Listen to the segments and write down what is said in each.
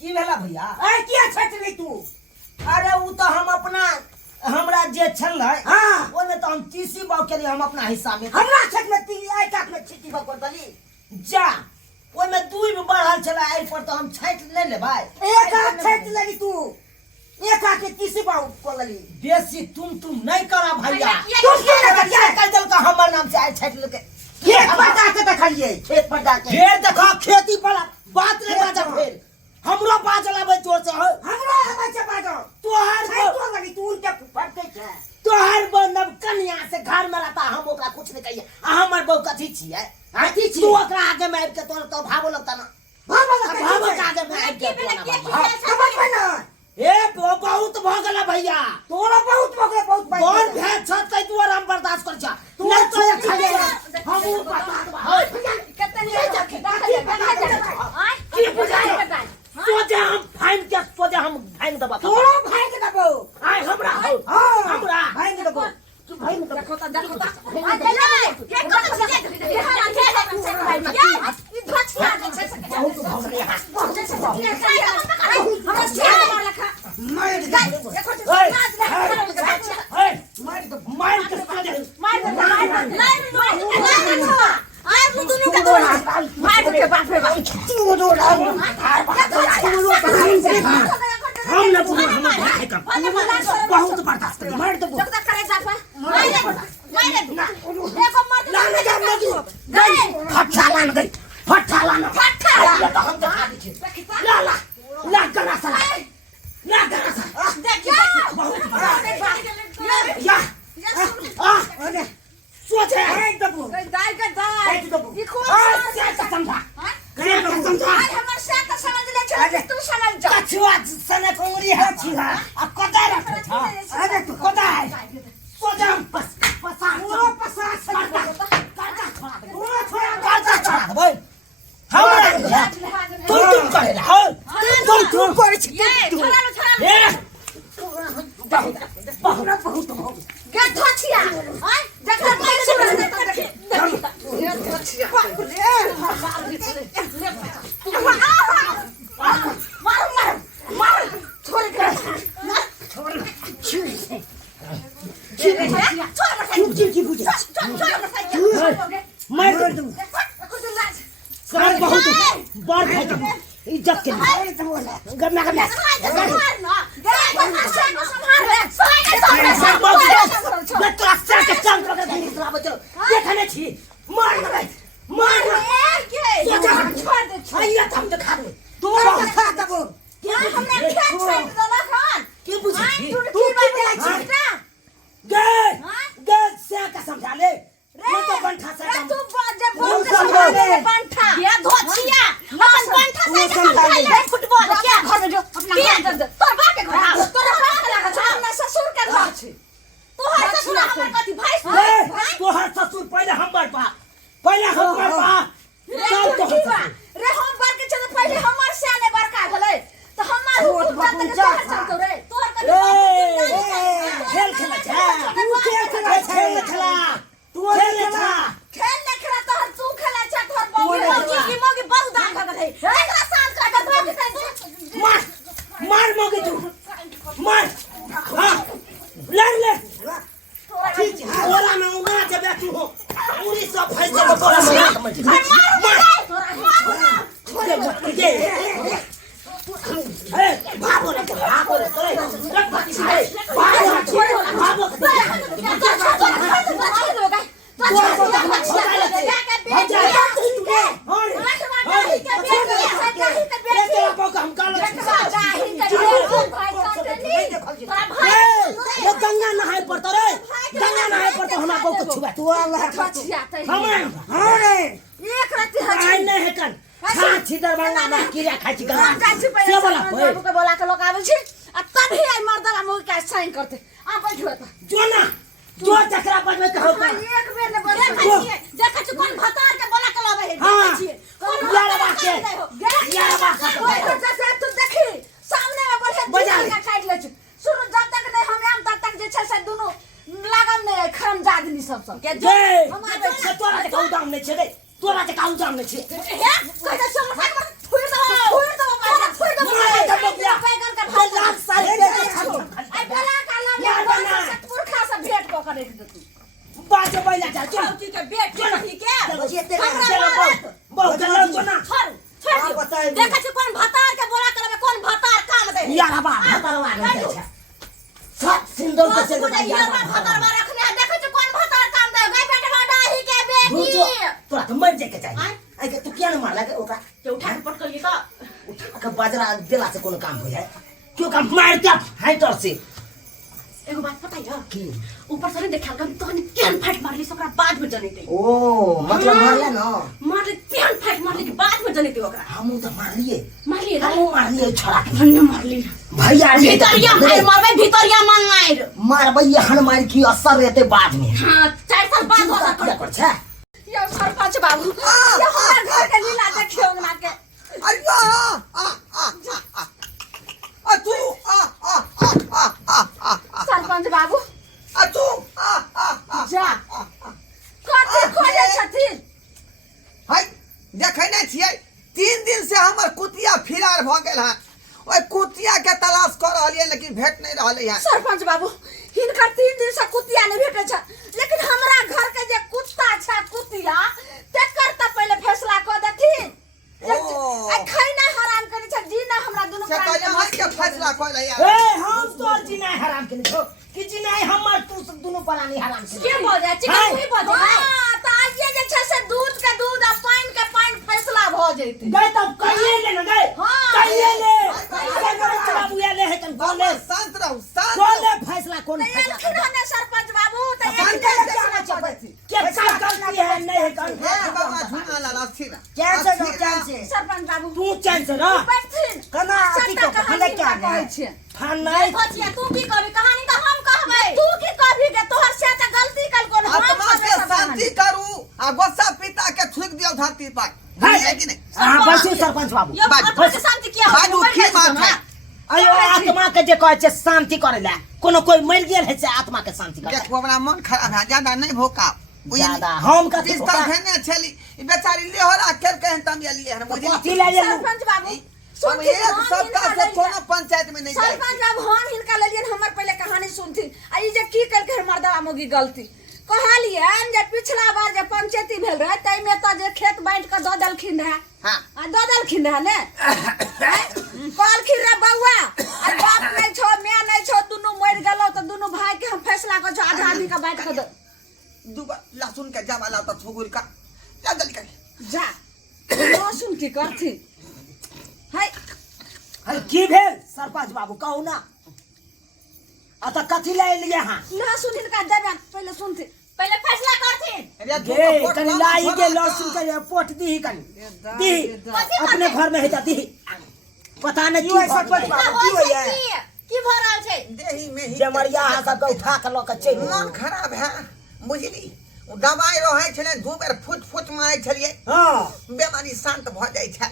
की भेला भैया अरे किया छटली तू अरे वो तो हम अपना हमरा जे छल हां ओने तो हम तीसी बाव के लिए हम अपना हिस्सा में हमरा छट में ती आई काट में छिटी बकर दली जा ओय में दूई में बढ़ल चला आई पर तो हम छाट ले ले भाई एक हाथ छट लगी तू एक हाथ के तीसी बाव को लली बेसी तुम नहीं करा भैया तू क्यों ना करिया कह दल का हमर नाम से आई छाट ले के खेत पर जाके देखलिए खेत पर जाके ढेर देखा खेती पर बात रे बाजा फिर हमरो बाजला बे जोर से हमरा हवा से बाजो तोहर तो लगी तू उनके फटके छे तोहर बनब कन्या से घर में रहता हम ओकरा कुछ नहीं कहिए आ हमर बहू कथी छिए हाथी छी तू ओकरा आगे में आब के तोर तो भावो लगता ना भावो के आगे में आब के समझ में ना ए बहुत भ गेला भैया तोरा बहुत भगले बहुत भाई कौन भेद छत कई दुआर हम बर्दाश्त कर जा नहीं तो ये खा ले हम ऊ बता दबा कितनी की बुझाई सोचे हम फाइन के सोचे हम फाइन दबा तोरा भाई के दबो आय हमरा हमरा भाई के दबो तू भाई में देखो ता ये कौन चीज है ये भछिया जे छै बहुत भ गेला हमरा शेर मार लखा मार दे देखो तो मार के सोचे आय तू दोनों के दो मार के बाप रे बाप तू दो हम न बुझो हम भाई का बहुत बर्दाश्त कर मार दो जगदा करे जापा मार देखो मत लाने जा मत गए फट्टा लान गई फट्टा लान फट्टा तो हम दिखा दीजिए ला गला साला ला गला साला देखिए बहुत बड़ा या अरे सोचे भाई दबो दाई के दाई ये कौन क्या समझा क्या समझा आज हमर से तो समझ ले चल तू समझ जा कछुआ सने कोंगरी है छिहा अब कोदा रखा था अरे तू कोदा है सोचा बस पसा पूरा पसा करता पूरा छोड़ा छोड़ा भाई हमरा तुम करेला हो तुम करे छी ये छोड़ा ए बहुत हो के धछिया हां जकरा भाई सुन दे ये धछिया मार छोड़ के छोड़ की बुझे मार दो सर बहुत बार भाई इज्जत के लिए गन्ना गन्ना देखने छी मार मार हम दिखा दे तोरा खा दबो की बुझे छी तू की बोलै छी गे से का समझा ले ये तो बंठा से तू जब बोल समझा ले बंठा ये धोछिया अपन बंठा से समझा ले फुटबॉल क्या घर में जो अपना तोर बाप के घर तोर बाप के घर हमर ससुर के घर छै तोहर ससुर हमर कथि भाई तोहर ससुर पहले हमर बा चल तो रे हम बर के चल पहले हमर सियाने बड़का भेलै तो हमर हुकुम तक चलतो रे तोहर कथि खेल खेला खेल खेला तू खेल खेला खेल ले खेला तोहर तू खेला छ तोहर मौगी की मौगी बहुत दाग भगत है एकरा शांत कर के मार मार मौगी तू मार हां लड़ ले ठीक है ओरा में उंगला के बैठू हो पूरी सब फैल जाए तोरा में मार ए भागो रे तोरे रख भागी से भागो गंगा नहाय पड़ता रे गंगा नहाय पड़ता हमरा बहू को छुआ तू अल्लाह हमरे एक रात आई नहीं है कन खा छिदर बंगा ना किरा खाई छी गंगा से बोला बाबू के बोला के लोग आबै छी आ तभी आई मर्दवा मुंह के साइन करते आ बैठो त जो ना जो चकरा पर में कहो एक बेर ने बोले देखै छी कोन भतार के बोला के लाबै है देखै छी यारबा तू देखी सामने में बोले का काट ले शुरू जब तक नहीं हम आम तब तक जे छै से दुनु लागम नहीं खरम जादनी सब के जे हम से तोरा के कहू दाम नहीं छै रे तोरा के कहू दाम नहीं छै कह दे सब फुर दो है देखै छी कोन भतार के बोला करबे कोन भतार काम दे यार बा भतरवा नहीं छै सब सिंदूर के से यार भतार बा रखने देखै छी कोन भतार काम दे गई बेटवा डाही के रुचो बेटी तोरा तो मर जाए के चाहिए आई के तू क्या न मारला के ओकरा के उठा के पटकलिए का उठा के बाजरा देला से कोनो काम हो जाए क्यों काम मार के हाइटर से एगो बात पता है की ऊपर से देखा हम तो केन फाइट मारली ओकरा बाद में जने दे ओ मतलब मारला ना मारले केन फाइट मारली के बाद में जने दे ओकरा हम तो मारलिए मारली हम मारलिए छोड़ा के भन्ने मारली भैया भीतरिया मार मारबे भीतरिया मांगाइर मारबे हन मार की असर रहते बाद में हां 4 साल बाद हो क्या कर छै ये सरपंच बाबू ये हमार घर के लीला देखियो ना के आ तू सरपंच बाबू आ तू जा कते खोजे छथिन हाय देखै नै छियै 3 दिन से हमर कुतिया फिरार भ गेल है ओइ कुतिया के तलाश कर रहलिए लेकिन भेट नहीं रहले है सरपंच बाबू हिनका 3 दिन से कुतिया नहीं भेटे छ लेकिन हमरा घर के जे कुत्ता छ कुतिया तेकर त पहले फैसला क देथिन खैना हराम करे छ जीना हमरा दुनु से प्राणी तो यहाँ के फैसला कर ले यार ए हम तो जिना हराम के छो कि जिना हमर तू सब दोनों प्राणी हराम के के बोल जाय चिकन हुई बोल जाय हां त आज जे छ से दूध के दूध आ पानी के पानी फैसला भ जैते गए तब कहिए ले न गए कहिए ले अरे बाबू ये ले है तन बोले शांत रहू शांत बोले फैसला कौन फैसला एलखिन हने सरपंच बाबू त शांत एक रहना चाहिए क्या गलती है नहीं है कर बाबा झुना ला थी ना कैन से सरपंच बाबू तू चैन से रह बैठथिन कना अथी को हने क्या कहै छै फान नहीं बचिया तू की कहबी कहानी त हम कहबै तू की कहबी के तोहर से त गलती कल कोन आत्मा से शांति करू आ गोसा पिता के थूक दियो धरती पर है कि नहीं हां बसु सरपंच बाबू यो आत्मा के शांति किया हो बाजू की बात है अयो आत्मा के जे कहै छै शांति करेला कोनो कोई मर गेल है से आत्मा के शांति करे देखो हमरा मन खराब है ज्यादा नहीं भोका ज्यादा हम का इस तरह कहने छली ई बेचारी लेहरा केर कहन तम लिए है मुझे कथी ले ले सरपंच बाबू हम एक सप्ताह से कोनो पंचायत में नहीं जाए सरपंच बाबू हम हिनका लेलियन हमर पहले कहानी सुनथिन आ ई जे की कल के मर्दवा मोगी गलती कहलियन जे पिछला बार जे पंचायती भेल रहे तै में त जे खेत बांट के द देलखिन है हां आ द देलखिन है ने कहलखिन रे बौआ आ बाप नहीं छो मैं नहीं छो दुनु मर गेलो त दुनु भाई के हम फैसला कर छो आधा आदमी का बांट के दो दुबा लहसुन के जमा ला त थुगुर का जा जल्दी कर जा लहसुन की करथी है अरे की भेल सरपंच बाबू कहू ना अत कथी ले लिए हां लहसुन इनका देबन पहले सुनथी पहले फैसला करथी गे कनी लाई के लहसुन के पोट दी कनी दी अपने घर में है दी पता नहीं की सरपंच बाबू की होय है की भ रहल छै देही में ही जमरिया सब के उठा के ल के चल मन खराब है बुझली ओ दवाई रहै छले दू बेर फुट फुट मारै छलिए हां बीमारी शांत भ जाय छै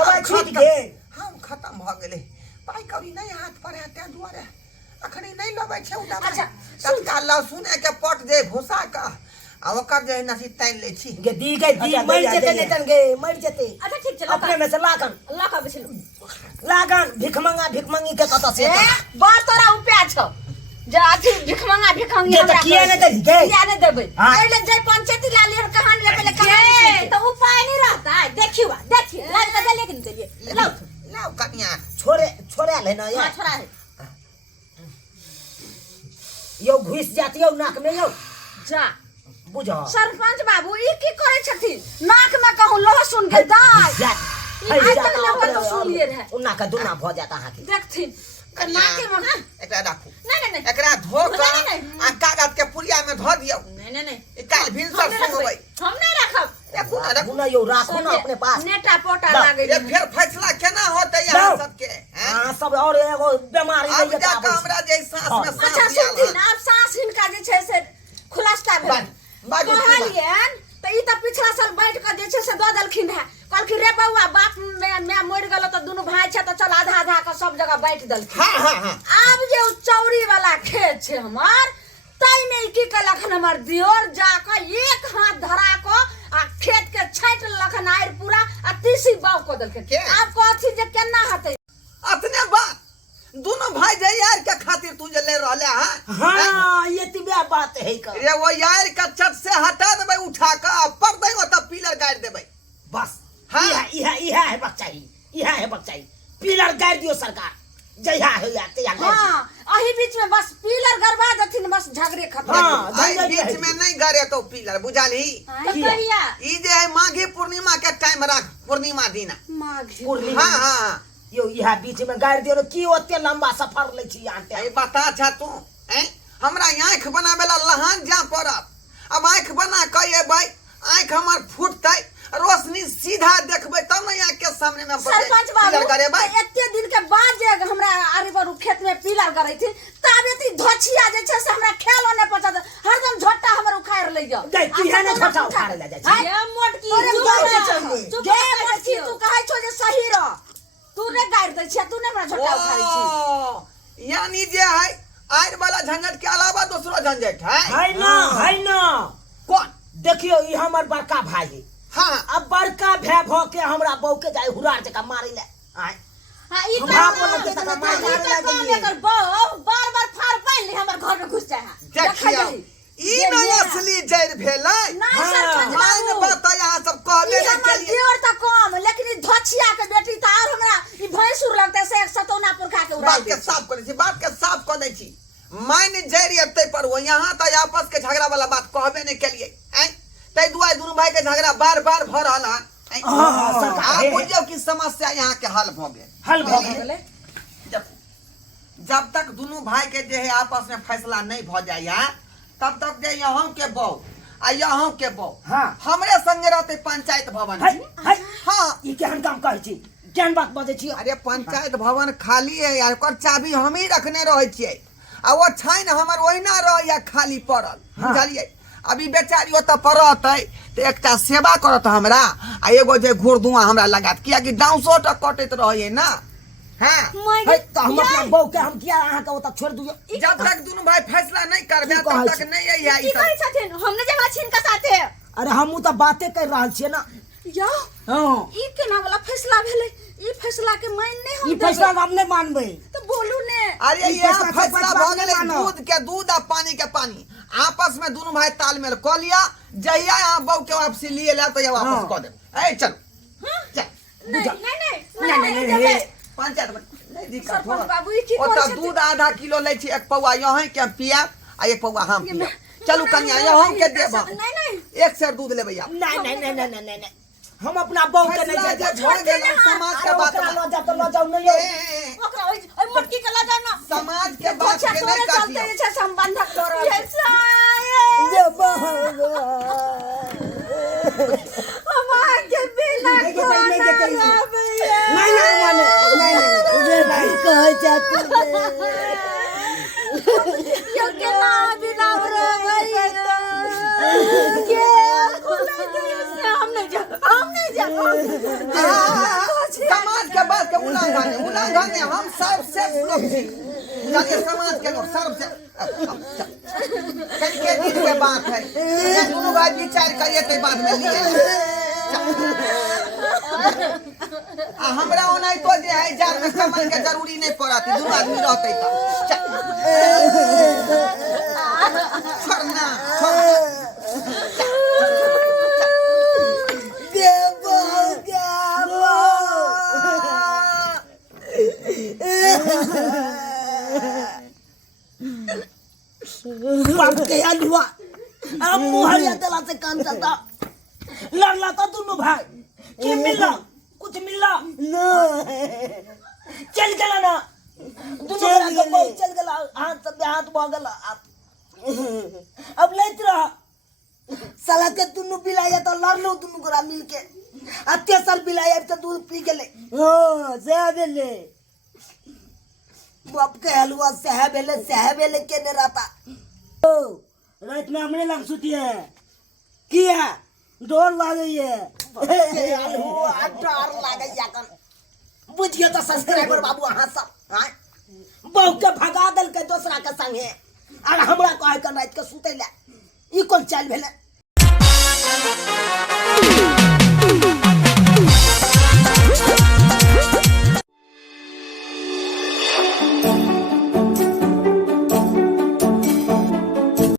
दवाई छूट गेल हम खत्म भ गेलै पाई कौड़ी नहीं हाथ पर है ते दुआरे अखनी नहीं लबै छै उठा अच्छा, तत्काल लहसुन के पट दे घुसा का आ ओकर जे नसी तान ले छी गे दी गई दी मर जते नहीं तन गे मर जते अच्छा ठीक चलो अपने में से लागन लका बिछलो लागन भिखमंगी के कत से बा तोरा उपाय छ जे अथी भिखमंगा भिखमंगी ये तो किया नहीं दे गे किया नहीं देबै हाँ। पहले जे पंचायती ला ले कहानी ले पहले कहानी तो उपाय नहीं रहता है देखियो देखिए लाज का दे लेकिन चलिए लो लाओ कनिया छोड़े ले ना हां यार छोड़ा है यो घुस जाती यो नाक में यो जा बुझो सरपंच बाबू ई की करे छथिन नाक में कहूं लहसुन के दाल जा ई आज तक ना तो सुन लिए रहे उना का दुना भ जाता हां की देखथिन नाके में हां एकरा राखू नहीं एकरा धो के नहीं। आ कागज के पुड़िया में धो दियो नहीं ई काल भिनसर सुनबै हम नहीं रखब देखू ना दुना यो राखो ना अपने पास नेटा पोटा ला, लागे ये फिर फैसला केना होतै यहाँ लाओ। सबके हैं हां सब और एगो बीमारी अब नहीं जाके जाता हमरा जे सांस में सांस अच्छा लिया सुनथिन अब सांस हिनका जे छै से खुलासा भेल बाजू कहलियन त ई त पिछला साल बैठ के जे छै से द देलखिन है कहलखिन रे बौआ बाप मैं मर गेलो त दुनु भाई छै त चल आधा आधा के सब जगह बैठ देलखिन हां आब जे उ चौरी वाला खेत छै हमर तै में की कलखन हमर दियोर जाके एक हाथ धरा को आ खेत के छाट लखन आएर पूरा आ तीसी बाव को देलखिन आब कथि जे केना हतै अपने बात दोनों भाई जे यार के खातिर तू जे ले रहले हैं हां ये तिबे बात है का रे वो यार का चट से हटा देबै उठा के पर देबो त पिलर गाड़ देबै बस हाँ। इहा है बच्चाई पिलर गाड़ दियो सरकार जइहा है या ते हां अही बीच में बस पिलर गरबा देथिन बस झगड़े खत्म। हां आई बीच में नहीं गरे तो पिलर बुझाली तो कहिया ई जे है माघी पूर्णिमा के टाइम रख पूर्णिमा दिन माघी पूर्णिमा हां हां यो इहा बीच में गाड़ दियो की ओते लंबा सफर ले छी आते आई बता छ तू हैं हमरा आंख बनावेला लहान जा पड़त अब आंख बना कहिए भाई आंख हमर फूटतै रोशनी सीधा देखबे तब ना आंख के सामने में सरपंच बाबू करे भाई एते दिन के बाद जे हमरा आरे पर खेत में पिलर करे थी तब एती धोछिया जे छै से हमरा खेलो ने पचत हरदम झोटा हमर उखाड़ ले जा गई किया ने झोटा उखाड़ ले जाय छी ये मोटकी चुप मोटकी तू कहै छो जे सही रह तू ने गाड़ दै छै तू ने हमरा झोटा उखाड़ी छी यानी जे है आयर वाला झंझट के अलावा दूसरा झंझट है ना कौन देखियो ई हमर बड़का भाई है हां अब बड़का भै भ के हमरा बहू के जाय हुरार जका मारे ले आय हां ई हमरा बोल के तक मार काम एकर बहू बार-बार फाड़ पाइन ले हमर घर में घुस जाय है देखियो ई न असली जड़ भेलै ना सरपंच मान बाबू बता यहां सब कहबे ई न हमर केलिए दियोर त कम लेकिन ई धोछिया के बेटी त और हमरा ई भैंसुर लगते से एक सतौना पुरखा के उड़ा बात के साफ करे छी बात के साफ कर दै छी मान जड़ एते पर वो यहां त आपस के झगड़ा वाला बात कहबे न केलिए हैं तै दुआई दोनों भाई के झगड़ा बार-बार भ रहल हन आप बुझियो कि समस्या यहाँ के हल भ गेलै जब तक दोनों भाई के जे है आपस में फैसला नहीं भ जाया तब तक जे यहाँ के बहू आ यहाँ के बहू हां हमरे संगे रहते पंचायत भवन हां ई केहन काम कहै छी केहन बात बजै छी अरे पंचायत भवन खाली है यार ओकर चाबी हम ही रखने रहे छियै आ वो छाइन हमर ओहिना रह या खाली पड़ल बुझलियै अभी बेचारी ओत पड़त है तो एकटा सेवा करत हमरा आ एगो जे घोड़धुआ हमरा लगात किया कि डाउसो ट कटैत रहै ना हां है त हम अपना बहू के हम किया अहाँ के ओत छोड़ दियो जब तक दोनों भाई फैसला नहीं करबे तब तक नहीं है की कहै छथिन हमने जे हमरा छीन के साथे अरे हमहू त बातें कर रहल छियै ना या हां ई केना वाला फैसला भेलै ई फैसला के मान नहीं हम ई फैसला हम नहीं मानबै तो बोलू ने अरे ये फैसला भ गेलै दूध के दूध आ पानी के पानी आपस में दोनों भाई तालमेल क लिया जहिया यहाँ बहू के वापसी लिए ला तो ये वापस क दे ए चलो चल नहीं पंचायत में नहीं दिक्कत सरपंच हो बाबू ई की ओता कहै दूध आधा किलो ले छी एक पौआ यहाँ के पिया आ एक पौआ हम पिया चलू कन्या यहाँ के देब नहीं एक सेर दूध लेबै आप नहीं हम अपना बहू के नहीं फैसला जाय जे भऽ गेल समाज के बात लो जाओ नहीं ओकरा ओइ मोटकी के ला जाओ ना समाज के बात के नहीं चलते काटियो जे छै संबंधक कर हमार के बिना नहीं भाई कह जाते यो के ना बिना रे भैया के खुले दिल से हम नहीं जा समाज के बात के उल्लंघन है हम सबसे लोग छी जाके समाज के लोग सबसे कल के दिन के बात है ये दोनों भाई विचार करिए के बाद में लिए हमरा ओनाई तो जे है जान में कमल के जरूरी नहीं पड़त दोनों आदमी रहते त छोड़ना बाप के हलवा अब मुहरिया तला से काम चलता लड़ला तो दोनों भाई की मिला कुछ मिला चल गला ना दोनों भाई का बहुत चल गला हाथ सब हाथ भ गला अब लेत रहा साला के दोनों बिलाया तो लड़ लो दोनों गोरा मिल के अत्ते साल बिलाया तो दूध पी गेले हां सेहबेले बाप के हलवा सेहबेले के ने रहता ओ रात में हमने लग सुती है किया डर लागे है हलवा डर लागे जाकन बुझियो तो सब्सक्राइबर बाबू अहां सब हां बहु के भगा दल के दूसरा के संग है और हमरा कहे के रात के सुते ले ई कोन चाल भेले